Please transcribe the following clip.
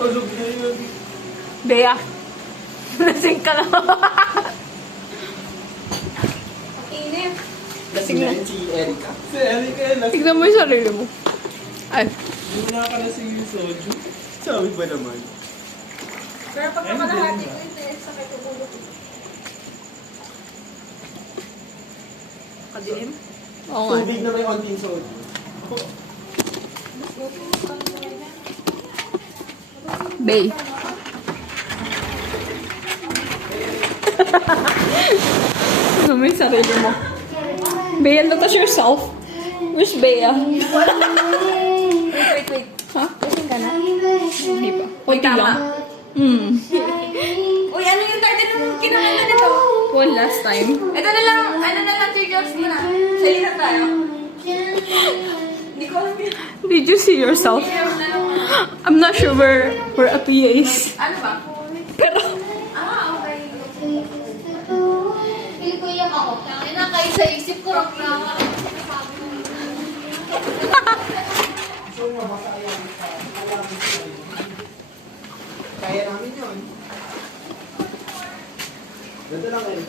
Tulog na yun. Bea. Lasing ka na. Inip. Lasing na yun si Erika. Si Erika yun. Tignan mo yung sarili mo. Ay. Hindi na ka lasing yung soju. Sabi ba naman? Pero pag nakalahati ko yun, sakit yung ulo ko. Kadilim? Oo nga. Tubig na may onting soju. Bay. Ano mo yung sarili mo? Bea, look at yourself. Where's Bea? Wait. Ha? Lasing ka na? Hindi pa. Uy, Kunti tama. lang. Hmm. Uy, ano yung title ng kinakanta nito? One last time. Ito na lang, Teardrops mo na. Salihan tayo. Hindi ko alam yun. Did you see yourself? I'm not sure where a PA is. Ano ba? Pero, Okay. Pili ko yung ako. Kaya na kayo sa isip ko. Rock na ako. Kaya namin yun. Ganda lang kayo.